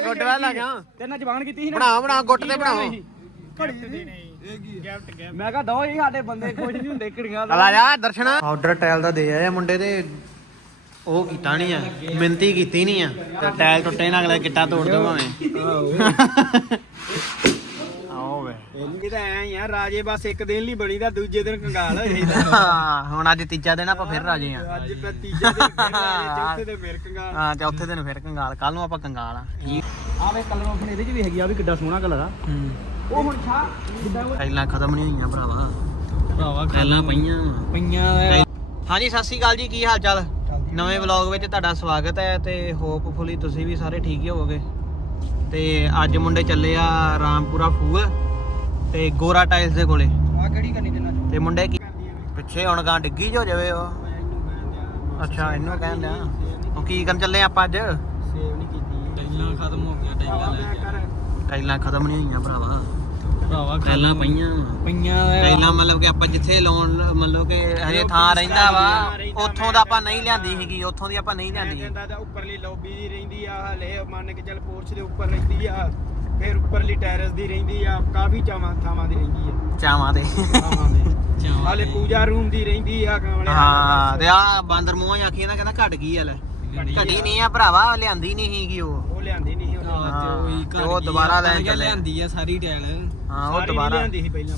ਗੁੱਟ ਵਾਲਾ ਲੱਗਾ ਤੇ ਨਾ ਜ਼ਬਾਨ ਕੀਤੀ ਸੀ ਨਾ। ਬਣਾ ਬਣਾ ਗੁੱਟ ਤੇ ਬਣਾਓ। ਘੜੀ ਦੀ ਮੈਂ ਕਹਾ ਦੋ ਹੀ ਸਾਡੇ ਬੰਦੇ ਕੁਝ ਨਹੀਂ ਹੁੰਦੇ ਘੜੀਆਂ ਦਾ। ਆ ਜਾ ਦਰਸ਼ਨ। ਆਰਡਰ ਟਾਇਲ ਦਾ ਦੇ ਆਇਆ ਮੁੰਡੇ ਦੇ ਉਹ ਕੀਤਾ ਨਹੀਂ ਆ ਮਿੰਤੀ ਕੀਤੀ ਨਹੀਂ ਆ। ਤੇ ਟਾਇਲ ਟੁੱਟੇ ਨਾ ਅਗਲਾ ਗਿੱਟਾ ਤੋੜ ਦੋ ਭਾਵੇਂ ਵੇ ਇਹ ਤਾਂ ਐ ਹੀ ਆ ਰਾਜੇ ਬਸ ਇੱਕ ਦਿਨ ਲਈ ਬਣੀ ਦਾ ਦੂਜੇ ਦਿਨ ਕੰਗਾਲ ਹੋ ਜਾਈਦਾ ਹਾਂ, ਹੁਣ ਅੱਜ ਤੀਜਾ ਦਿਨ ਆਪਾਂ ਫਿਰ ਰਾਜੇ ਆ। ਅੱਜ ਫਿਰ ਤੀਜੇ ਦਿਨ ਫਿਰ ਰਾਜੇ ਚੌਥੇ ਤੇ ਫਿਰ ਕੰਗਾਲ। ਹਾਂ ਚੌਥੇ ਦਿਨ ਫਿਰ ਕੰਗਾਲ ਕੱਲ ਨੂੰ ਆਪਾਂ ਕੰਗਾਲ ਆ। ਠੀਕ। ਆ ਵੇ ਕਲਰ ਆਪਸ਼ਨ ਇਹਦੇ ਚ ਵੀ ਹੈਗੀ ਆ ਵੀ ਕਿੱਡਾ ਸੋਹਣਾ ਕਲਰ ਆ। ਹੂੰ। ਉਹ ਹੁਣ ਛਾ ਜਿੱਦਾਂ ਉਹ ਟਾਈਲਾਂ ਖਤਮ ਨਹੀਂ ਹੋਈਆਂ ਭਰਾਵਾ। ਭਰਾਵਾ ਟਾਈਲਾਂ ਪਈਆਂ। ਪਈਆਂ ਹਾਂਜੀ ਸਤਿ ਸ਼੍ਰੀ ਅਕਾਲ ਜੀ ਕੀ ਹਾਲ ਚਾਲ? ਨਵੇਂ ਵਲੌਗ ਵਿੱਚ ਤੁਹਾਡਾ ਸਵਾਗਤ ਹੈ ਤੇ ਹੋਪਫੁਲੀ ਤੁਸੀਂ ਵੀ ਸਾਰੇ ਠੀਕ ਹੀ ਹੋਵੋਗੇ। ਤੇ ਅੱਜ ਮੁੰਡੇ ਚੱਲੇ ਆ ਰਾਮਪੁਰਾ ਫੂਲ। ਤੇ ਗੋਰਾ ਟਾਈਲਸ ਦੇ ਕੋਲੇ। ਆ ਕਿਹੜੀ ਕਰਨੀ ਦੇਣਾ ਤੇ ਮੁੰਡੇ ਕੀ ਪਿੱਛੇ ਹੁਣ ਗਾਂ ਡਿੱਗੀ ਜੋ ਜਾਵੇ ਉਹ। ਅੱਛਾ ਇਹਨੂੰ ਕਹਿੰਦੇ ਆ ਉਹ ਕੀ ਕਰਨ ਚੱਲੇ ਆਪਾਂ ਅੱਜ? ਸੇਵ ਨਹੀਂ ਕੀਤੀ। ਟਾਈਲਾਂ ਖਤਮ ਹੋ ਗਈਆਂ ਕਰ ਟਾਈਲਾਂ ਖਤਮ ਨਹੀਂ ਹੋਈਆਂ ਭਰਾਵਾ। ਭਰਾਵਾ ਟਾਈਲਾਂ ਪਈਆਂ। ਪਈਆਂ ਟਾਈਲਾਂ ਮਤਲਬ ਕਿ ਆਪਾਂ ਜਿੱਥੇ ਲਾਉਣ ਮਤਲਬ ਕਿ ਹਜੇ ਥਾਂ ਰਹਿੰਦਾ ਵਾ ਉੱਥੋਂ ਦਾ ਆਪਾਂ ਨਹੀਂ ਲਿਆਂਦੀ ਸੀਗੀ ਉੱਥੋਂ ਦੀ ਆਪਾਂ ਨਹੀਂ ਲਿਆਂਦੀ। ਕਹਿੰਦਾ ਤਾਂ ਉੱਪਰਲੀ ਲੌਬੀ ਦੀ ਰਹਿੰਦੀ ਆ ਹਲੇ ਮੰਨ ਕੇ ਚੱਲ ਪੋਰਚ ਦੇ ਉੱਪਰ ਰਹਿੰਦੀ ਆ। ਫਿਰ ਉੱਪਰਲੀ ਟੈਰਸ ਦੀ ਰਹਿੰਦੀ ਆ ਕਾਫੀ ਚਾਵਾਂ ਥਾਵਾਂ ਦੀ ਰਹਿੰਦੀ ਆ। ਚਾਵਾਂ ਤੇ। ਥਾਵਾਂ ਦੀ ਹਾਲੇ ਪੂਜਾ ਰੂਮ ਦੀ ਰਹਿੰਦੀ ਆ ਕਮਲੇ ਹਾਂ ਤੇ ਆ ਬਾਂਦਰ ਮੂੰਹ ਆਖੀ ਨਾ ਕਹਿੰਦਾ ਘਟ ਗਈ ਆ ਲੈ। ਘਟੀ ਨਹੀਂ ਆ ਭਰਾਵਾ ਲਿਆਂਦੀ ਨਹੀਂ ਸੀਗੀ ਉਹ। ਉਹ ਲਿਆਂਦੀ ਨਹੀਂ ਉਹ ਹਾਂ, ਤੇ ਉਹ ਦੁਬਾਰਾ ਲੈਣ ਚੱਲੇ। ਲਿਆਂਦੀ ਆ ਸਾਰੀ ਟੈਲ ਹਾਂ ਉਹ ਦੁਬਾਰਾ ਲਿਆਂਦੀ ਸੀ ਪਹਿਲਾਂ।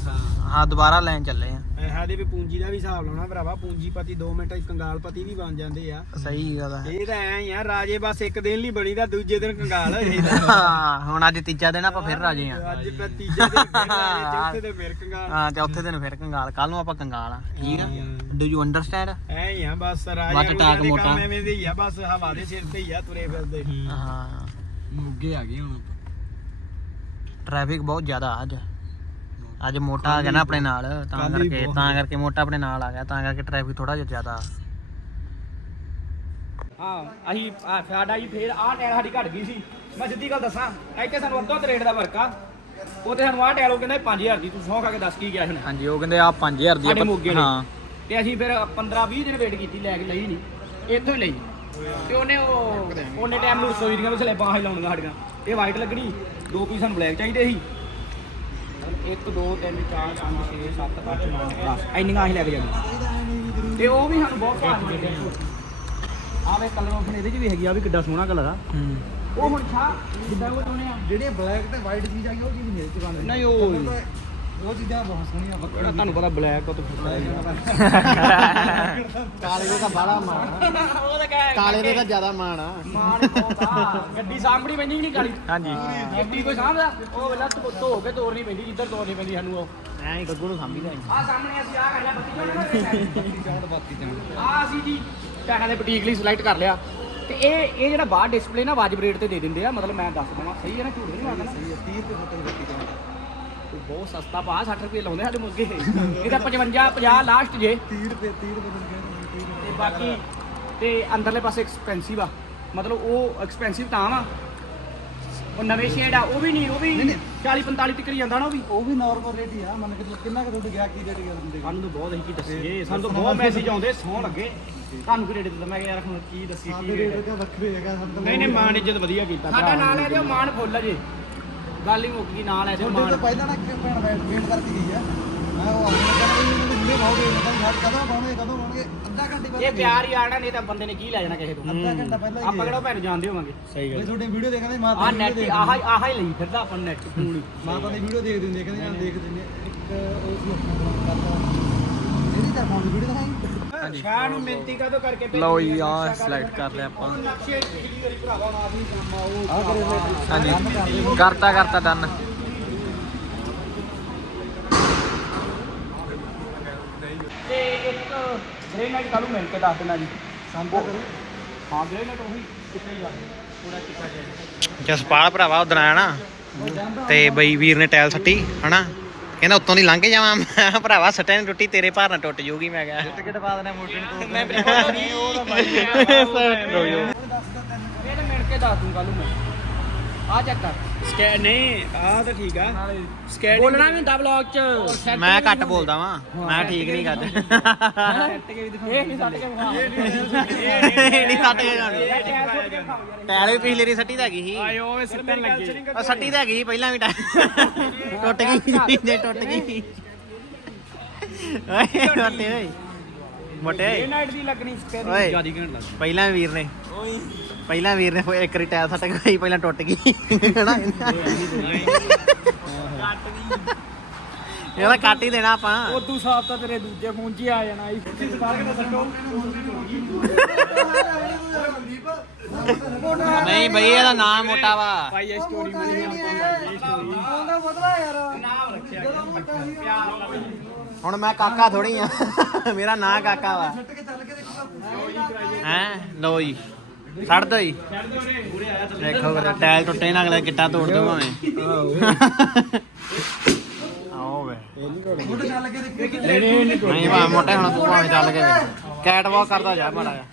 ਹਾਂ ਦੁਬਾਰਾ ਲੈਣ ਚੱਲੇ ਆ। ਦੇ ਵੀ ਪੂੰਜੀ ਦਾ ਵੀ ਹਿਸਾਬ ਲਾਉਣਾ ਭਰਾਵਾ ਪੂੰਜੀਪਤੀ 2 ਮਿੰਟ ਕੰਗਾਲਪਤੀ ਵੀ ਬਣ ਜਾਂਦੇ ਆ। ਸਹੀ ਗੱਲ ਹੈ ਇਹ ਤਾਂ ਐ ਆ ਰਾਜੇ ਬਸ ਇੱਕ ਦਿਨ ਲਈ ਬਣੀ ਦਾ ਦੂਜੇ ਦਿਨ ਕੰਗਾਲ ਹੋ ਜਾਈਦਾ ਹਾਂ ਹੁਣ ਅੱਜ ਤੀਜਾ ਦਿਨ ਆਪਾਂ ਫਿਰ ਰਾਜੇ ਆ। ਅੱਜ ਫਿਰ ਤੀਜੇ ਦਿਨ ਫਿਰ ਰਾਜੇ ਚੌਥੇ ਤੇ ਫਿਰ ਕੰਗਾਲ। ਹਾਂ ਚੌਥੇ ਦਿਨ ਫਿਰ ਕੰਗਾਲ ਕੱਲ ਨੂੰ ਆਪਾਂ ਕੰਗਾਲ ਆ ਠੀਕ ਆ? ਡੂ ਯੂ ਅੰਡਰਸਟੈਂਡ ਐ ਹੀ ਆ ਬਸ ਵੱਟ ਰਾਜੇ ਟਾਕ ਦੇ ਮੋਟਾ। ਕੰਮ ਐਵੇਂ ਦੇ ਹੀ ਆ ਬਸ ਹਵਾ ਦੇ ਸਿਰ ਤੇ ਹੀ ਆ ਤੁਰੇ ਫਿਰਦੇ। ਹਾਂ। ਮੁੱਗੇ ਆ ਗਏ ਹੁਣ ਟ੍ਰੈਫਿਕ ਬਹੁਤ ਜ਼ਿਆਦਾ ਅੱਜ। ਅੱਜ ਮੋਟਾ ਆ ਗਿਆ ਨਾ ਆਪਣੇ ਨਾਲ ਤਾਂ ਕੱਲ੍ਹ ਹੀ ਕਰਕੇ ਬਹੁਤ ਤਾਂ ਕਰਕੇ ਮੋਟਾ ਆਪਣੇ ਨਾਲ ਆ ਗਿਆ ਤਾਂ ਕਰਕੇ ਟ੍ਰੈਫਿਕ ਥੋੜਾ ਜਿਹਾ ਜ਼ਿਆਦਾ। ਹਾਂ ਅਸੀਂ ਆ ਸਾਡਾ ਜੀ ਫੇਰ ਆਹ ਟਾਇਰ ਸਾਡੀ ਘਟ ਗਈ ਸੀ। ਮੈਂ ਸਿੱਧੀ ਗੱਲ ਦੱਸਾਂ ਇੱਥੇ ਸਾਨੂੰ ਅੱਧੋ ਅੱਧ ਰੇਟ ਦਾ ਫ਼ਰਕ ਆ। ਸਾਨੂੰ ਆਹ ਟਾਇਰ ਉਹ ਕਹਿੰਦਾ 5000 ਦੀ ਤੂੰ ਸੌਂ ਖਾ ਕੇ ਦੱਸ ਕੀ ਗਿਆ ਸੀ ਹਾਂਜੀ ਉਹ ਕਹਿੰਦੇ ਆ 5000 ਸਾਡੇ ਮੋਗੇ ਨੇ। ਤੇ ਅਸੀਂ ਫਿਰ 15 20 ਦਿਨ ਵੇਟ ਕੀਤੀ ਲੈ ਕੇ ਲਈ ਨਹੀਂ ਇੱਥੋਂ ਹੀ ਲਈ। ਤੇ ਉਹਨੇ ਉਹ ਉਹਨੇ ਟਾਈਮ ਨੂੰ ਰਸੋਈ ਦੀਆਂ ਵੀ ਸਲੇਬਾਂ ਹੀ ਲਾਉਣੀਆਂ ਸਾਡੀਆਂ। ਇਹ ਵਾਈਟ ਲੱਗਣੀ ਦੋ ਪੀਸ ਸਾਨੂੰ ਬਲੈਕ ਚਾਹੀਦੇ ਸੀ। 1 2 3 4 5 6 7 8 9 10 ਇੰਨੀਆਂ ਅਸੀਂ ਲੈ ਕੇ ਜਾਣੀ। ਤੇ ਉਹ ਵੀ ਸਾਨੂੰ ਬਹੁਤ ਭਾਅ ਦੇ ਦਿੱਤੇ ਆਹ ਵੇ ਕਲਰ ਆਪਸ਼ਨ ਇਹਦੇ 'ਚ ਵੀ ਹੈਗੀ ਆ ਵੀ ਕਿੱਡਾ ਸੋਹਣਾ ਕਲਰ ਆ। ਹੂੰ। ਉਹ ਹੁਣ ਛਾ ਜਿੱਦਾਂ ਉਹ ਚਾਹੁੰਦੇ ਆ। ਜਿਹੜੀਆਂ ਬਲੈਕ ਤੇ ਵਾਈਟ ਚੀਜ਼ ਆ ਗਈ ਉਹ ਚੀਜ਼ ਚ ਨਹੀਂ ਉਹ ਉਹ ਚੀਜ਼ਾਂ ਬਹੁਤ ਸੋਹਣੀਆਂ ਕਿਹੜਾ ਤੁਹਾਨੂੰ ਪਤਾ ਬਲੈਕ ਉਹ ਤਾਂ ਕਾਲੇ ਦੇ ਤਾਂ ਬਾਲਾ ਮਾਣ ਉਹ ਤਾਂ ਕਹਿ ਕਾਲੇ ਦੇ ਤਾਂ ਜ਼ਿਆਦਾ ਮਾਣ ਆ। ਮਾਣ ਬਹੁਤ ਆ। ਗੱਡੀ ਸਾਹਮਣੀ ਪੈਂਦੀ ਕਿ ਨਹੀਂ ਕਾਲੀ। ਹਾਂਜੀ। ਗੱਡੀ ਕੋਈ ਸਾਹਮਣਾ ਉਹ ਵੇਲਾ ਧੋ ਕੇ ਤੋਰਨੀ ਪੈਂਦੀ ਜਿੱਧਰ ਤੋਰਨੀ ਪੈਂਦੀ ਸਾਨੂੰ ਉਹ। ਐਂ ਹੀ ਗੱਗੂ ਨੂੰ ਸਾਂਭੀ ਦਾ ਆ ਸਾਹਮਣੇ ਅਸੀਂ ਆ ਕਰ ਲਿਆ ਬੱਤੀ ਚਾਹ ਆ ਅਸੀਂ ਜੀ ਟਾਣਾ ਦੇ ਬੁਟੀਕ ਲਈ ਸਿਲੈਕਟ ਕਰ ਲਿਆ। ਤੇ ਇਹ ਇਹ ਜਿਹੜਾ ਬਾਹਰ ਡਿਸਪਲੇ ਨਾ ਵਾਜਬ ਰੇਟ ਤੇ ਦੇ ਦਿੰਦੇ ਆ ਮਤਲਬ ਮੈਂ ਦੱਸ ਦਵਾਂ ਸਹੀ ਹੈ ਨਾ ਝੂਠ ਨਹੀਂ ਮਾਰਦਾ ਨਾ। 30 ਰੁਪਏ ਫੁੱਟ ਦੀ ਬੱਤੀ ਬਹੁਤ ਸਸਤਾ ਪਾ 60 ਰੁਪਏ ਲਾਉਂਦੇ ਸਾਡੇ ਮੁਰਗੇ। ਇਹ ਤਾਂ 55 50 ਲਾਸਟ ਜੇ। 30 ਰੁਪਏ 30 ਰੁਪਏ ਦਿੰਦੇ ਆ 30 ਰੁਪਏ ਤੇ ਬਾਕੀ ਤੇ ਅੰਦਰਲੇ ਪਾਸੇ ਐਕਸਪੈਂਸਿਵ ਆ। ਮਤਲਬ ਉਹ ਐਕਸਪੈਂਸਿਵ ਤਾਂ ਵਾ। ਉਹ ਨਵੇਂ ਸ਼ੇਡ ਆ ਉਹ ਵੀ ਨਹੀਂ ਉਹ ਵੀ 40 45 ਤੱਕ ਹੀ ਜਾਂਦਾ ਨਾ ਉਹ ਵੀ। ਉਹ ਵੀ ਨਾਰਮਲ ਰੇਟ ਹੀ ਆ। ਮੰਨ ਕੇ ਕਿੰਨਾ ਕੁ ਗਿਆ ਕੀ ਰੇਟ ਗਿਆ ਦਿੰਦੇ ਸਾਨੂੰ ਤਾਂ ਬਹੁਤ ਅਸੀਂ ਕੀ ਦੱਸੀਏ। ਸਾਨੂੰ ਤਾਂ ਬਹੁਤ ਮੈਸੇਜ ਆਉਂਦੇ ਸੌ ਲੱਗੇ। ਤੁਹਾਨੂੰ ਕੀ ਰੇਟ ਦਿੱਤਾ? ਮੈਂ ਕਿਹਾ ਯਾਰ ਹੁਣ ਕੀ ਦੱਸੀ ਕੀ ਰੇਟ ਨਹੀਂ ਨਹੀਂ ਮਾਨ ਇੱਜ਼ਤ ਵਧੀਆ ਕੀਤਾ ਸਾਡਾ ਨਾਲ ਹੈ ਜੋ ਮਾਨ ਫੁੱਲ ਜੇ। ਗੱਲ ਹੀ ਮੁੱਕ ਗਈ ਨਾਲ ਹੈ ਜੋ ਤੁਹਾਡੇ ਤੋਂ ਮਾਨ ਪਹਿਲਾਂ ਨਾ ਇੱਕ ਭੈਣ ਵੇਟ ਵੇਟ ਕਰਦੀ ਗਈ ਆ। ਮੈਂ ਉਹ ਆਪਣੇ ਕਹਿੰਦਾ ਵੀ ਮੈਨੂੰ ਵੀਡੀਓ ਬਹੁਤ ਦੇ ਮੈਂ ਕਿਹਾ ਕਦੋਂ ਪਾਉਣਗੇ ਕਦੋਂ ਪਾਉਣਗੇ ਅੱਧਾ ਘੰਟੇ ਬਾਅਦ ਇਹ ਪਿਆਰ ਹੀ ਆਣਾ ਨਹੀਂ ਤਾਂ ਬੰਦੇ ਨੇ ਕੀ ਲੈ ਜਾਣਾ ਕਿਸੇ ਤੋਂ। ਅੱਧਾ ਘੰਟਾ ਪਹਿਲਾਂ ਆਪਾਂ ਕਿਹੜਾ ਭੈਣ ਜਾਣਦੇ ਹੋਵਾਂਗੇ। ਸਹੀ ਇਹ ਤੁਹਾਡੀ ਵੀਡੀਓ ਦੇਖਾਂਦੇ ਮਾਤਾ ਆ ਦੀ ਨੈਟ video ਆਹ ਆਹ ਹੀ ਲਈ ਫਿਰਦਾ ਆਪਾਂ ਨੈਟ ਹੀ ਮਾਤਾ ਦੀ ਵੀਡੀਓ ਦੇਖ ਦਿੰਦੇ ਕਹਿੰਦੇ ਨਾਲ ਦੇਖ ਦਿੰਦੇ ਇੱਕ ਉਸ ਨੂੰ ਕਰਦਾ ਇਹਦੀ ਤਾਂ ਫੋਨ ਵੀਡੀਓ ਦਿਖਾਈ। ਸ਼ਾਹ ਨੂੰ ਮਿਹਨਤੀ ਕਦੋਂ ਕਰਕੇ ਭੇਜੀ ਲਓ ਜੀ ਆ, ਆ ਨਕਸ਼ਾ ਸਿਲੈਕਟ ਕਰ ਲਿਆ ਆਪਾਂ। ਨਕਸ਼ੇ ਪਿਛਲੀ ਵਾਰੀ ਭਰਾਵਾ ਹੁਣ ਆਦਮੀ ਕੰਮ ਆ ਉਹ ਆ ਕਰੇ ਹਾਂਜੀ। ਕਰਤਾ ਕਰਤਾ ਡਨ ਤੇ ਇੱਕ ਗ੍ਰੇਨਾਈਟ ਕਾਲੂ ਮਿਲ ਕੇ ਦੱਸ ਦੇਣਾ ਜੀ? ਸੰਤਾ ਕਰੂ ਹਾਂ ਗ੍ਰੇਨਾਈਟ ਉਹੀ ਕਿੱਥੇ ਜਾ ਪੂਰਾ ਚਿੱਟਾ ਜਿਹਾ ਜਸਪਾਲ ਭਰਾਵਾ ਉਦੋਂ ਆਇਆ ਨਾ। ਤੇ ਬਈ ਵੀਰ ਨੇ ਟਾਇਲ ਸੱਟੀ ਹਨਾ? ਕਹਿੰਦਾ ਉੱਤੋਂ ਦੀ ਲੰਘ ਜਾਵਾਂ ਮੈਂ। ਕਿਹਾ ਭਰਾਵਾ ਸੱਟੇ ਨੇ ਟੁੱਟੀ ਤੇਰੇ ਭਾਰ ਨਾਲ ਟੁੱਟ ਜਾਊਗੀ ਮੈਂ ਕਿਹਾ। ਟਿਕਟ ਪਾ ਦੇਣਾ ਮੋਟਰ ਨੂੰ। ਮੈਂ ਬਿਲਕੁਲ ਨਹੀਂ ਉਹ ਤਾਂ ਬਾਈ ਮਿਲ ਕੇ ਦੱਸ ਦੂੰ ਕੱਲ ਨੂੰ ਮੈਂ। ਆ ਚੱਕ ਕਰ। ਸਕੈ ਨਹੀਂ ਆ ਤਾਂ ਠੀਕ ਆ। ਬੋਲਣਾ ਵੀ ਹੁੰਦਾ ਵਲੌਗ ਚ। ਮੈਂ ਘੱਟ ਬੋਲਦਾ ਵਾਂ। ਮੈਂ ਠੀਕ ਨਹੀਂ ਕਰਦਾ। ਇਹ ਨਹੀਂ ਸਾਡੇ ਕੇ ਵਿਖਾ। ਇਹ ਨਹੀਂ ਸੱਟ ਕੇ ਜਾਣੀ ਟਾਇਰ ਵੀ ਪਿਛਲੇ ਦੀ ਸੱਟੀ ਤਾਂ ਹੈਗੀ ਸੀ। ਆਏ ਓਏ ਸਿੱਟਣ ਲੱਗੇ। ਉਹ ਸੱਟੀ ਤਾਂ ਹੈਗੀ ਸੀ ਪਹਿਲਾਂ ਵੀ ਟਾਇਰ ਟੁੱਟ ਗਈ ਜੇ ਟੁੱਟ ਗਈ। ਓਏ ਮੋਟੇ ਓਏ ਮੋਟੇ ਇਹ ਓਏ ਨਾਈਟ ਦੀ ਲੱਗਣੀ ਸਕੈਰ ਓਏ। ਜਿਆਦੀ ਘੰਟ ਲੱਗ ਪਹਿਲਾਂ ਵੀਰ ਨੇ। ਪਹਿਲਾਂ ਵੀਰ ਨੇ ਇੱਕ ਰੀ ਟਾਇਰ ਸੱਟ ਗਈ ਪਹਿਲਾਂ ਟੁੱਟ ਗਈ। ਹੈਨਾ? ਇਹਦਾ ਕੱਟ ਹੀ ਦੇਣਾ ਆਪਾਂ। ਉਦੋਂ ਸਾਫ਼ ਤਾਂ ਤੇਰੇ ਦੂਜੇ ਫੋਨ 'ਚ ਹੀ ਆ ਜਾਣਾ ਆਈ ਸਟਾਰ ਕੇ ਦੱਸੋ ਨਹੀਂ ਬਈ ਇਹਦਾ ਨਾਮ ਮੋਟਾ ਵਾ। ਭਾਈ ਇਹ ਸਟੋਰੀ ਮਨੀ ਆਪਾਂ ਉਹਦਾ ਬਦਲਾ ਯਾਰ। ਨਾਮ ਰੱਖਿਆ। ਪਿਆਰ ਨਾਲ। ਹੁਣ ਮੈਂ ਕਾਕਾ ਥੋੜੀ ਆ। ਮੇਰਾ ਨਾਂ ਕਾਕਾ ਵਾ। ਛੱਟ ਕੇ ਚੱਲ ਕੇ ਦੇਖੂਗਾ ਹੈ? ਲੋ ਜੀ। ਛੱਡ ਦੋ ਜੀ। ਦੇਖੋ ਕਦੇ ਟਾਇਲ ਟੁੱਟੇ ਨਾ ਅਗਲੇ ਗਿੱਟਾ ਤੋੜ ਦੋ ਭਾਵੇਂ। ਆਓ ਵੇ। ਮੋਟੇ ਚੱਲ ਕੇ ਦੇਖੀ ਨਹੀਂ ਭਾਵੇਂ ਮੋਟੇ ਹੁਣ ਤੂੰ ਭਾਵੇਂ ਚੱਲ ਕੇ ਕੈਟ ਵਾਕ ਕਰਦਾ ਜਾ ਮਾੜਾ ਜਿਹਾ।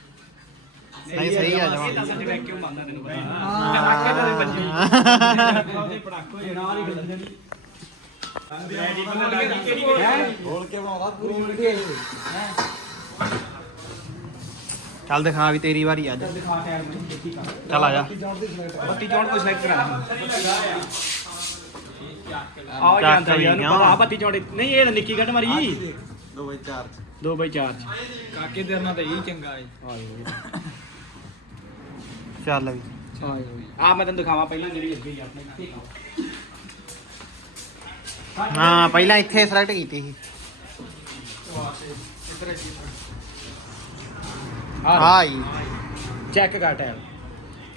ਨਹੀਂ ਸਹੀ ਆ ਜਮਾ। ਸੱਚ ਵੈਕਿਊਮ ਆਉਂਦਾ ਤੈਨੂੰ ਪਤਾ ਪਟਾਕੇ ਪਟਾਕੋ ਨਾਲ ਹੀ। ਨੇ ਰੈਡੀ ਬੋਲ ਕੇ ਕਿਹੜੀ ਹੈ ਬੋਲ ਕੇ ਬਣਾਉਂਦਾ ਪੂਰੀ ਮਿਲ ਕੇ ਚੱਲ ਦਿਖਾ ਵੀ ਤੇਰੀ ਵਾਰੀ ਅੱਜ। ਨੂੰ ਚੱਲ ਆ ਜਾ। ਬੱਤੀ ਚੌਂਟ ਕੋਈ ਸਿਲੈਕਟ ਕਰਾ ਆ ਜਾਂਦਾ ਯਾਰ। ਪਤਾ ਬੱਤੀ ਚੌਂਟ ਨਹੀਂ ਇਹ ਤਾਂ ਨਿੱਕੀ ਗੱਡ ਮਾਰੀ। ਦੋ ਬਾਈ ਚਾਰ 2 ਬਾਈ 4 ਕਾਕੇ ਦੇ ਨਾਲ ਤਾਂ ਇਹ ਚੰਗਾ ਹੈ ਚੱਲ ਵੀ। ਆ ਮੈਂ ਤੈਨੂੰ ਦਿਖਾਵਾਂ ਪਹਿਲਾਂ ਜਿਹੜੀ ਅੱਗੇ ਆਪਣੇ ਹਾਂ ਪਹਿਲਾਂ ਇੱਥੇ ਸਿਲੈਕਟ ਕੀਤੀ ਸੀ। ਹਾਂ ਜੀ। ਚੈੱਕ ਕਰ ਟਾਇਰ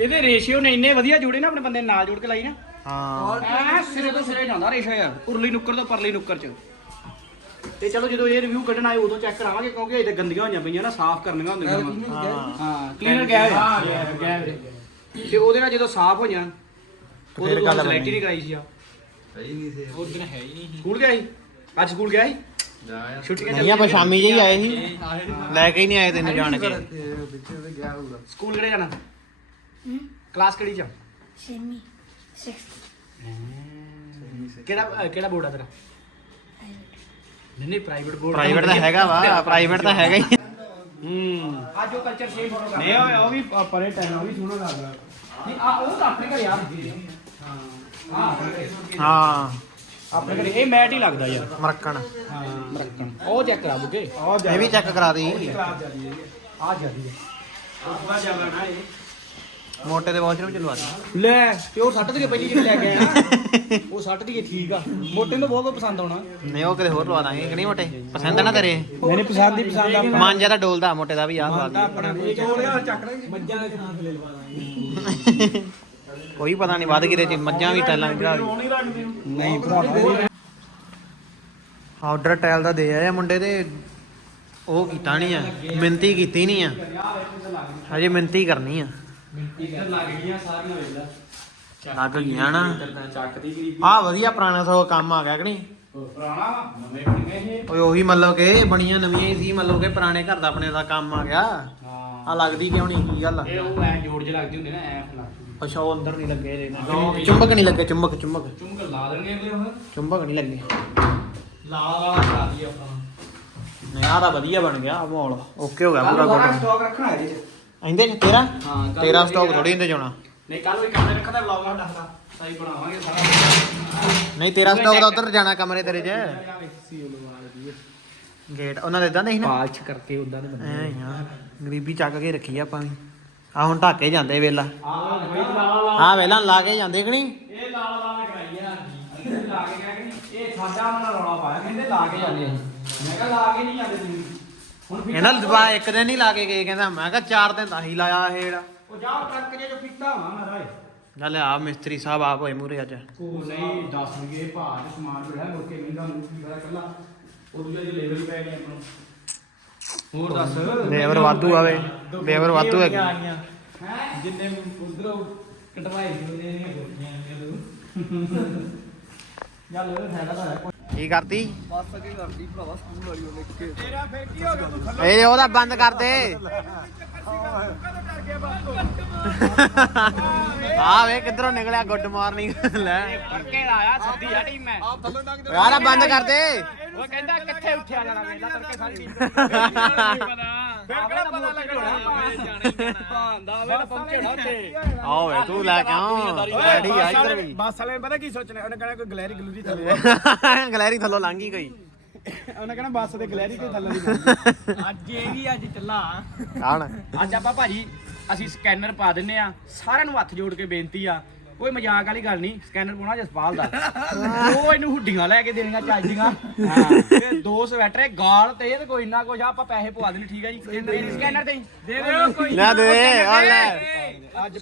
ਇਹਦੇ ਰੇਸ਼ੀਓ ਨੇ ਇੰਨੇ ਵਧੀਆ ਜੁੜੇ ਨਾ ਆਪਣੇ ਬੰਦੇ ਨਾਲ ਜੋੜ ਕੇ ਲਾਈ ਨਾ। ਹਾਂ। ਐ ਸਿਰੇ ਤੋਂ ਸਿਰੇ ਜਾਂਦਾ ਰੇਸ਼ਾ ਯਾਰ ਉਰਲੀ ਨੁੱਕਰ ਤੋਂ ਪਰਲੀ ਨੁੱਕਰ ਚ। ਤੇ ਚਲੋ ਜਦੋਂ ਇਹ ਰਿਵਿਊ ਕੱਢਣ ਆਏ ਉਦੋਂ ਚੈੱਕ ਕਰਾਵਾਂਗੇ ਕਿਉਂਕਿ ਇਹ ਤੇ ਗੰਦੀਆਂ ਹੋਈਆਂ ਪਈਆਂ ਨਾ ਸਾਫ਼ ਕਰਨੀਆਂ ਹੁੰਦੀਆਂ ਵਾ। ਹਾਂ ਹਾਂ ਕਲੀਨਰ ਗਿਆ ਹੋਇਆ ਗਿਆ ਹੋਇਆ। ਤੇ ਉਹਦੇ ਨਾਲ ਜਦੋਂ ਸਾਫ਼ ਹੋ ਜਾਣ ਫਿਰ ਉਦੋਂ ਗੱਲ ਗੱਲ ਸਿਲੈਕਟ ਬਣੀ। ਹੀ ਨਹੀਂ ਕਰਾਈ ਸੀ ਆ। ਸਹੀ ਨਹੀਂ ਸੀ। ਉਸ ਦਿਨ ਹੈ ਹੀ ਨਹੀਂ। ਸਕੂਲ ਗਿਆ ਸੀ? ਅੱਜ ਸਕੂਲ ਗਿਆ ਸੀ? ਛੁੱਟੀਆਂ ਨਹੀਂ ਆਪਾਂ ਸ਼ਾਮੀ ਜਿਹੀ ਆਏ ਸੀ। ਲੈ ਕੇ ਹੀ ਨਹੀਂ ਆਏ ਤੈਨੂੰ ਜਾਣ ਕੇ। ਪਿੱਛੇ ਤੇ ਗਿਆ ਹੋਊਗਾ। ਸਕੂਲ ਕਿਹੜੇ ਜਾਣਾ? ਕਲਾਸ ਕਿਹੜੀ ਚ? Semi. Sixth. ਕਿਹੜਾ ਅਹ ਕਿਹੜਾ ਬੋਰਡ ਆ ਤੇਰਾ? ਨਹੀਂ ਨਹੀਂ ਪ੍ਰਾਈਵੇਟ ਬੋਰਡ ਪ੍ਰਾਈਵੇਟ ਤਾਂ ਹੈਗਾ ਵਾ ਪ੍ਰਾਈਵੇਟ ਤਾਂ ਹੈਗਾ ਹੀ। ਹੂੰ। ਅੱਜ ਉਹ ਕਲਚਰ ਚੇਂਜ ਹੋਣਾ। ਨਹੀਂ ਉਹ ਵੀ ਪਰੇ ਟਾਈਮ ਉਹ ਵੀ ਸੋਹਣਾ ਲੱਗਦਾ। ਨਹੀਂ ਆ ਉਹ ਤਾਂ ਆਪਣੇ ਘਰੇ ਆ। ਹਾਂ। ਆ ਹਾਂ। ਆਪਣੇ ਘਰੇ ਇਹ ਮੈਟ ਹੀ ਲੱਗਦਾ ਯਾਰ। ਮਰਕਣ। ਹਾਂ ਮਰਕਣ। ਉਹ ਚੈੱਕ ਕਰਾ ਬੁੱਗੇ ਉਹ ਇਹ ਵੀ ਚੈੱਕ ਕਰਾ ਦੀ ਆ ਜਾਂਦੀ ਹੈ ਉਸਦਾ ਜਾਗਾ ਨਾ ਇਹ। ਮੋਟੇ ਦੇ ਵਾਸ਼ਰੂਮ ਚਲਵਾ ਦੀ। ਲੈ ਤੇ ਉਹ ਸੱਟ ਦੀ ਪਹਿਲੀ ਜਿਹੜੀ ਲੈ ਕੇ ਆਇਆ। ਉਹ ਸੱਟ ਦੀ ਠੀਕ ਆ। ਮੋਟੇ ਨੂੰ ਬਹੁਤ ਪਸੰਦ ਆਉਣਾ। ਨਹੀਂ ਉਹ ਕਿਤੇ ਹੋਰ ਲਵਾ ਦਾਂਗੇ ਕਿ ਨਹੀਂ ਮੋਟੇ? ਪਸੰਦ ਆ ਨਾ ਤੇਰੇ? ਮੈਨੂੰ ਪਸੰਦ ਹੀ ਪਸੰਦ ਆ ਮਨ ਜ਼ਿਆਦਾ ਡੋਲਦਾ ਮੋਟੇ ਦਾ ਵੀ ਆਹ ਲਵਾ ਦੀ ਆਪਣਾ। ਕੋਈ ਚੱਕ ਲਾਂਗੇ ਮੱਝਾਂ ਦੇ ਥਾਂ ਤੇ ਲਵਾ ਦਾਂਗੇ। ਕੋਈ ਪਤਾ ਨਹੀਂ ਵੱਧ ਕਿਤੇ ਚ ਮੱਝਾਂ ਵੀ ਟੈਲਾਂ ਵੀ ਚੜਾ ਦੀ ਨਹੀਂ ਭਰਾ ਆਰਡਰ ਟੈਲ ਦਾ ਦੇ ਆਇਆ ਮੁੰਡੇ ਤੇ। ਉਹ ਕੀਤਾ ਨਹੀਂ ਆ ਮਿੰਤੀ ਕੀਤੀ ਨਹੀਂ ਆ। ਹਜੇ ਮਿੰਤੀ ਕਰਨੀ ਆ। ਇੱਧਰ ਲੱਗ ਗਈਆਂ ਸਾਰੀਆਂ ਵੇਖ ਲੱਗ ਗਈਆਂ ਨਾ। ਲੈ ਚੱਕਦੀ ਗਰੀਬੀ ਆ ਵਧੀਆ ਪੁਰਾਣਾ ਸੋ ਕੰਮ ਆ ਗਿਆ ਕਿ ਨਹੀਂ? ਪੁਰਾਣਾ ਨਵੇਂ ਬਣ ਇਹ ਓਏ ਉਹੀ ਮਤਲਬ ਕਿ ਬਣੀਆਂ ਨਵੀਆਂ ਹੀ ਸੀ ਮਤਲਬ ਕਿ ਪੁਰਾਣੇ ਘਰ ਦਾ ਆਪਣੇ ਦਾ ਕੰਮ ਆ ਗਿਆ। ਆ ਲੱਗਦੀ ਕਿਉਂ ਨਹੀਂ? ਕੀ ਗੱਲ ਆ? ਇਹ ਉਹ ਐ ਜੋੜ ਜੇ ਲੱਗਦੀ ਹੁੰਦੀ ਨਾ ਐ ਲੱਗਦੀ ਅੱਛਾ ਉਹ ਅੰਦਰ ਨਹੀਂ ਲੱਗੇ ਇਹਦੇ ਨਾਲ। ਚੁੰਬਕ ਨਹੀਂ ਲੱਗੇ ਚੁੰਬਕ ਚੁੰਬਕ। ਚੁੰਮਕ ਲਾ ਦੇਣਗੇ ਅਗਲੇ ਹੁਣ। ਚੁੰਬਕ ਨਹੀਂ ਲੱਗੇ। ਲਾਲ ਵਾਲਾ ਕਰਾ ਦਈਏ ਆਪਾਂ। ਨਹੀਂ ਆ ਤਾਂ ਵਧੀਆ ਬਣ ਗਿਆ ਆਹ ਮਾਹੌਲ। ਓਕੇ ਹੋ ਗਿਆ ਪੂਰਾ ਗੁੱਡ। ਸਟਾਕ ਰੱਖਣਾ ਇਹਦੇ ਚ। ਇਹਦੇ ਚ ਤੇਰਾ? ਹਾਂ, ਕੱਲ੍ਹ ਤੇਰਾ ਵੀ ਸਟਾਕ ਥੋੜੀ ਇਹਦੇ ਆਉਣਾ ਨਹੀਂ ਕੱਲ ਵੀ ਕਰਦੇ ਰੱਖਦਾ ਵਲੌਗ ਸਾਡਾ ਦਾ ਸਹੀ ਬਣਾਵਾਂਗੇ ਸਾਰਾ। ਨਹੀਂ ਤੇਰਾ ਸਟਾਕ ਤਾਂ ਉਧਰ ਜਾਣਾ ਕਮਰੇ ਤੇਰੇ 'ਚ। ਗੇਟ ਉਹਨਾਂ ਦੇ ਇਦਾਂ ਦੇ ਸੀ ਨਾ? ਪਾਲਚ ਕਰਕੇ ਉਦਾਂ ਦੇ ਐ ਯਾਰ ਗਰੀਬੀ ਚੱਕ ਕੇ ਰੱਖੀ ਆ ਆਪਾਂ ਵੀ। ਆ ਹੁਣ ਢਾਕੇ ਜਾਂਦੇ ਵੇਲਾ। ਆ ਵੇਲਾ ਲਾ ਕੇ ਜਾਂਦੇ ਕਿ ਨਹੀਂ? ਇਹ ਲਾਲ ਲਾਲ ਕਰਾਈ ਆ ਇਹ ਲਾ ਕੇ ਕਹਿ ਕੇ ਇਹ ਸਾਡਾ ਉਹਨਾਂ ਨਾਲ ਰੌਲਾ ਪਾਇਆ ਕਹਿੰਦੇ ਲਾ ਕੇ ਜਾਂਦੇ ਅਸੀਂ। ਮੈਂ ਕਿਹਾ ਲਾ ਕੇ ਨਹੀਂ ਜਾਂਦੇ ਤੁਸੀਂ। ਹੁਣ ਫਿਰ ਇਹਨਾਂ ਦਬਾ ਇੱਕ ਦਿਨ ਹੀ ਲਾ ਕੇ ਗਏ ਕਹਿੰਦਾ ਮੈਂ ਕਿਹਾ ਚਾਰ ਦਿਨ ਤਾਂ ਹੀ ਲਾਇਆ ਇਹ ਜਿਹੜਾ। ਉਹ ਜਾ ਟਰੱਕ ਜੇ ਜੋ ਪੀਤਾ ਵਾ ਆ ਮਿਸਤਰੀ ਸਾਹਿਬ ਆਪ ਹੋਏ ਮੂਰੇ ਅੱਜ। ਉਹ ਨਹੀਂ 10 ਵਗੇ ਭਾਅ ਚ ਸਮਾਨ ਪਿਆ ਮੁੜ ਕੇ ਮਹਿੰਗਾ ਨੂੰ ਕੀ ਪਤਾ ਕੱਲਾ ਉਹ ਦੂਜਾ ਜੇ ਲੇਬਰ ਪੈ ਗਿਆ ਆਪਾਂ ਨੂੰ। ਹੋਰ ਦੱਸ। ਲੇਬਰ ਵਾਧੂ ਆਵੇ ਲੇਬਰ ਵਾਧੂ ਹੈ ਜਿੰਨੇ ਉਧਰੋਂ ਕਟਵਾਈ ਜਿੰਨੇ ਨੇ ਗੋਟੀਆਂ ਨੇ ਫਾਇਦਾ ਤਾਂ ਹੈ। ਕੀ ਕਰਤੀ ਬਸ ਅੱਗੇ ਕਰਦੀ ਭਰਾਵਾ ਸਕੂਲ ਵਾਲੀ ਉਹਨੇ ਕਿੱਥੇ ਤੇਰਾ ਫਿਰ ਕੀ ਹੋ ਗਿਆ ਤੂੰ ਥੱਲੇ ਇਹ ਉਹਦਾ ਬੰਦ ਕਰ ਦੇ। ਆ ਵੇ ਕਿੱਧਰੋਂ ਨਿਕਲਿਆ ਗੁੱਡ ਮਾਰਨਿੰਗ। ਲੈ। ਕਰਕੇ ਆਇਆ ਸੱਦੀ ਆ ਟੀਮ ਮੈਂ। ਯਾਰ ਆ ਬੰਦ ਕਰ ਦੇ। ਉਹ ਕਹਿੰਦਾ ਕਿੱਥੇ ਉੱਠਿਆ ਜਾਣਾ ਵੇਲਾ ਤੜਕੇ ਸਾਰੀ ਟੀਮ ਫਿਰ ਕਿਹੜਾ ਪਤਾ ਲੱਗਣਾ? ਹਾਂ ਦਾ ਵੇਲਾ ਪਹੁੰਚਣਾ ਉੱਥੇ। ਆਓ ਵੇ ਤੂੰ ਲੈ ਕੇ ਆਓ ਰੈਡੀ ਆ ਇੱਧਰ ਵੀ। ਬੱਸ ਵਾਲੇ ਨੇ ਪਤਾ ਕੀ ਸੋਚਣਾ? ਉਹਨੇ ਕਹਿਣਾ ਕੋਈ ਗਲੈਰੀ ਗਲੂਰੀ ਥੱਲੇ ਗਲੈਰੀ ਥੱਲੋਂ ਲੰਘੀ ਕੋਈ ਉਹਨੇ ਕਹਿਣਾ ਬੱਸ ਤੇ ਗਲੈਰੀ ਕੋਈ ਥੱਲੇ ਅੱਜ ਇਹ ਵੀ ਅੱਜ ਚੱਲਾ। ਕੌਣ ਅੱਜ ਆਪਾਂ ਭਾਜੀ ਅਸੀਂ ਸਕੈਨਰ ਪਾ ਦਿੰਨੇ ਆ। ਸਾਰਿਆਂ ਨੂੰ ਹੱਥ ਜੋੜ ਕੇ ਬੇਨਤੀ ਆ ਕੋਈ ਮਜ਼ਾਕ ਵਾਲੀ ਗੱਲ ਨਹੀਂ ਸਕੈਨਰ ਪਾਉਣਾ ਜਸਪਾਲ ਦਾ। ਉਹ ਇਹਨੂੰ ਹੁੱਡੀਆਂ ਲੈ ਕੇ ਦੇਣੀਆਂ ਚੱਜਦੀਆਂ। ਤੇ ਦੋ ਸਵੈਟਰ ਗਾਲ ਤੇ ਤੇ ਕੋਈ ਨਾ ਕੁਛ ਆ, ਆਪਾਂ ਪੈਸੇ ਪਵਾ ਦੇਣੇ ਠੀਕ ਆ ਜੀ? ਸਕੈਨਰ ਤੇ ਹੀ। ਦੇ ਦਿਓ ਕੋਈ ਲੈ ਦੇ ਆ ਲੈ। ਅੱਜ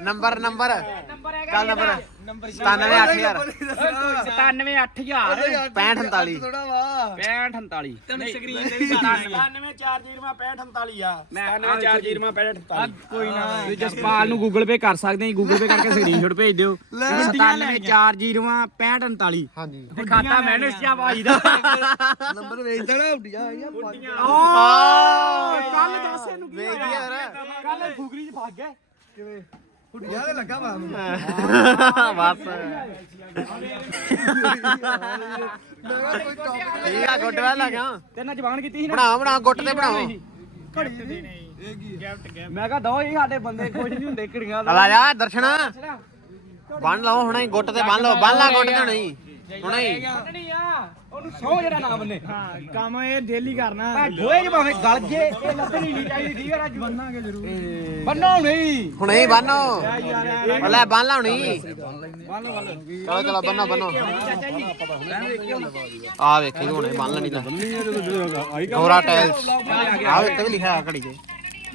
ਨੰਬਰ ਨੰਬਰ। ਨੰਬਰ ਹੈਗਾ ਚੱਲ ਨੰਬਰ 97000 97000 6548 ਥੋੜਾ ਵਾ। 6548 ਤੈਨੂੰ ਸਕਰੀਨ ਤੇ ਵੀ 994 ਆ। ਮੈਂ 994 ਕੋਈ ਨਾ। ਤੁਸੀਂ ਜਸਪਾਲ ਨੂੰ ਗੂਗਲ ਪੇ ਕਰ ਸਕਦੇ ਹੋ ਗੂਗਲ ਪੇ ਕਰਕੇ ਸਕਰੀਨਸ਼ਾਟ ਭੇਜ ਦਿਓ। 994 6548 ਹਾਂਜੀ। ਖਾਤਾ ਮੈਨੇਜ ਚਾ ਭਾਈ ਦਾ? ਨੰਬਰ ਵੇਚ ਦੇਣਾ ਉੱਡੀਆਂ ਆਈਆਂ ਕੱਲ ਦੱਸ ਇਹਨੂੰ ਕੀ ਹੋਇਆ? ਕੱਲ ਫੁਗਰੀ ਚ ਫਸ ਗਿਆ ਕਿਵੇਂ? ਉੱਡੀਆਂ ਤੇ ਲੱਗਾ ਵਾ ਮੈਨੂੰ ਬਸ। ਮੈਂ ਕਿਹਾ ਕੋਈ ਟੌਪਿਕ ਠੀਕ ਆ ਗੁੱਡ ਵੈਲ ਆ ਗਿਆ ਤੇ ਨਾ ਜ਼ਬਾਨ ਕੀਤੀ ਸੀ ਨਾ? ਬਣਾਓ ਬਣਾਓ ਗੁੱਟ ਤੇ ਬਣਾਓ। ਮੈਂ ਕਹਾ ਦੋ ਹੀ ਸਾਡੇ ਬੰਦੇ ਕੁਝ ਨਹੀਂ ਹੁੰਦੇ ਕਿੜੀਆਂ ਦਾ ਹਲਾ ਜਾ ਦਰਸ਼ਨ। ਬੰਨ ਲਓ ਹੁਣੇ ਗੁੱਟ ਤੇ ਬੰਨ ਲਓ ਬੰਨ ਲਾ ਗੁੱਟ ਤੇ ਹੁਣੇ। ਹੀ ਹੁਣੇ ਹੀ। ਨਹੀਂ ਆ। ਉਹਨੂੰ ਸੌ ਜਿਹੜਾ ਨਾ ਬੰਨੇ। ਹਾਂ ਕੰਮ ਇਹ ਡੇਲੀ ਕਰਨਾ। ਗੋਏ ਚ ਭਾਵੇਂ ਗਲ ਜੇ ਇਹ ਲੱਭਣੀ ਨਹੀਂ ਚਾਹੀਦੀ ਠੀਕ ਹੈ ਰਾਜੂ? ਬੰਨਾਂਗੇ ਜ਼ਰੂਰ। ਬੰਨੋ ਨਹੀਂ ਹੁਣੇ ਹੀ ਬੰਨੋ। ਉਹ ਲੈ ਬੰਨ ਲਾ ਚਲੋ ਚਲੋ ਬੰਨੋ ਬੰਨੋ ਆ ਵੇਖੀ ਹੁਣੇ ਬੰਨ ਲੈਣੀ ਤਾਂ। ਗੋਰਾ ਟਾਇਲਸ ਆ। ਉੱਤੇ ਵੀ ਲਿਖਿਆ ਘੜੀ ਤੇ।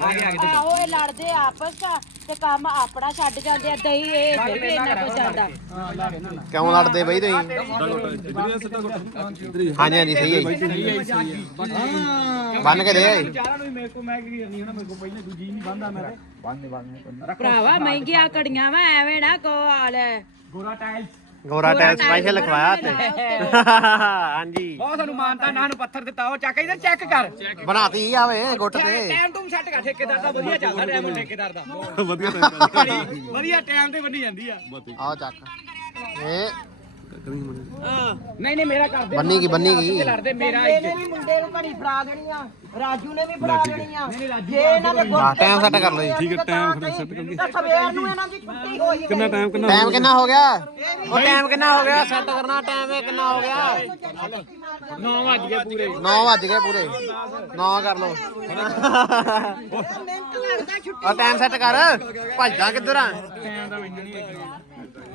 ਆਹੋ ਇਹ ਲੜਦੇ ਆਪਸ ਦਾ ਤੇ ਕੰਮ ਆਪਣਾ ਛੱਡ ਜਾਂਦੇ ਆ ਦਹੀਂ ਇਹ ਇੱਧਰ ਵੀ ਇੰਨਾ ਕੁ ਜਾਂਦਾ ਕਿਉਂ ਲੜਦੇ ਬਈ ਤੁਸੀਂ? ਹਾਂਜੀ ਹਾਂਜੀ ਸਹੀ ਹੈ ਜੀ। ਬੰਨ ਕੇ ਦੇ ਚਾਰਾਂ ਨੂੰ ਵੀ ਮੇਰੇ ਕੋ ਮੈਂ ਕੀ ਕਰਨੀ ਹੁਣ ਮੇਰੇ ਕੋ ਪਹਿਲੇ ਦੂਜੀ ਨਹੀਂ ਬੰਦਾ ਮੈਂ ਤੇ। ਭਰਾਵਾ ਮਹਿੰਗੀਆਂ ਕੜੀਆਂ ਵਾ ਐਵੇਂ ਨਾ ਕੋ ਹਾਲ Gora tiles Gora tile special ਲਿਖਵਾਇਆ ਤੇ ਹਾਂਜੀ। ਬਹੁਤ ਸਾਨੂੰ ਮਾਨਤਾ ਨਾ ਨੂੰ ਪੱਥਰ ਦਿੱਤਾ ਉਹ ਚੱਕ ਇਧਰ ਚੈੱਕ ਕਰ। ਬਣਾਤੀ ਆਵੇ ਗੁੱਟ ਤੇ। ਟਾਈਮ ਟੂਮ ਸੈੱਟ ਕਰ ਠੇਕੇਦਾਰ ਦਾ ਵਧੀਆ ਚੱਲਦਾ ਟਾਈਮ ਠੇਕੇਦਾਰ ਦਾ। ਵਧੀਆ ਵਧੀਆ ਟਾਈਮ ਤੇ ਬੰਨੀ ਜਾਂਦੀ ਆ। ਆ ਚੱਕ। ਇਹ ਨਹੀਂ ਨਹੀਂ ਮੇਰਾ ਕਰਦੇ ਬੰਨੀ ਕੀ ਬੰਨੀ ਕੀ? ਲੜਦੇ ਮੇਰਾ ਇਹਨੇ ਵੀ ਮੁੰਡੇ ਨੂੰ ਘੜੀ ਫੜਾ ਦੇਣੀ ਆ ਰਾਜੂ ਨੇ ਵੀ ਫੜਾ ਦੇਣੀ ਆ ਜੇ ਇਹਨਾਂ ਦੇ ਹਾਂ ਟਾਈਮ ਸੈੱਟ ਕਰ ਲਓ ਜੀ। ਠੀਕ ਹੈ ਟਾਈਮ ਫਿਰ ਸੈੱਟ ਕਰਕੇ ਸਵੇਰ ਨੂੰ ਇਹਨਾਂ ਦੀ ਛੁੱਟੀ ਹੋਈ ਕਿੰਨਾ ਟਾਈਮ ਟਾਈਮ ਕਿੰਨਾ ਹੋ ਗਿਆ? ਉਹ ਟਾਈਮ ਕਿੰਨਾ ਹੋ ਗਿਆ? ਸੈੱਟ ਕਰਨਾ ਟਾਈਮ ਕਿੰਨਾ ਹੋ ਗਿਆ? 9 ਵਜ ਗਏ ਪੂਰੇ। 9 ਵੱਜ ਗਏ ਪੂਰੇ। 9 ਕਰ ਲਓ। ਮਿੰਟ ਲੱਗਦਾ ਛੁੱਟੀ ਆ ਟਾਈਮ ਸੈੱਟ ਕਰ। ਭੱਜਦਾ ਕਿੱਧਰ ਆ?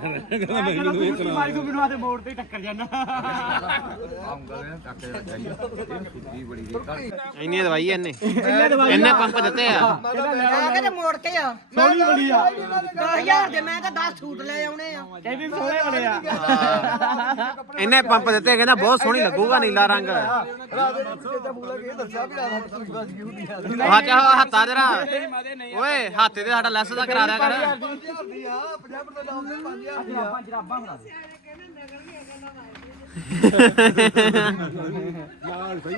ਮਾਰੀ ਕੋ ਬਿਨਵਾ ਦੇ। ਮੋੜ ਤੇ ਟੱਕਰ ਜਾਣਾ। ਇੰਨੀ ਦਵਾਈ ਇਹਨੇ ਇਹਨੇ ਪੰਪ ਦਿੱਤੇ ਆ? ਮੈਂ ਕਿਤੇ ਮੋੜ ਕੇ ਆ। ਸੋਹਣੀ ਬੜੀ ਆ। 10000 ਦੇ ਮੈਂ ਤਾਂ 10 ਸੂਟ ਲੈ ਆਉਣੇ ਆ। ਕਹਿੰਦੀ ਸੋਹਣੇ ਬੜੇ ਆ। ਇਹਨੇ ਪੰਪ ਦਿੱਤੇ ਕਹਿੰਦਾ ਬਹੁਤ ਸੋਹਣੀ ਲੱਗੂਗਾ ਨੀਲਾ ਰੰਗ। ਦੱਸਿਆ ਵੀ ਆ ਤੁਸੀਂ ਬਸ ਕੀ ਹੁੰਦੀਆਂ ਹੱਥ ਹੱਥਾ ਤੇਰਾ ਓਏ ਹੱਥੇ ਤੇ ਸਾਡਾ ਲੈਸ ਦਾ ਕਰਾ ਦਿਆ ਕਰ। 5000 ਦੀ ਆ 50% ਆਫ ਦੇ 5000 ਦੀ ਆ ਪੰਜ ਰਾਬਾਂ ਫੜਾ ਦੇ।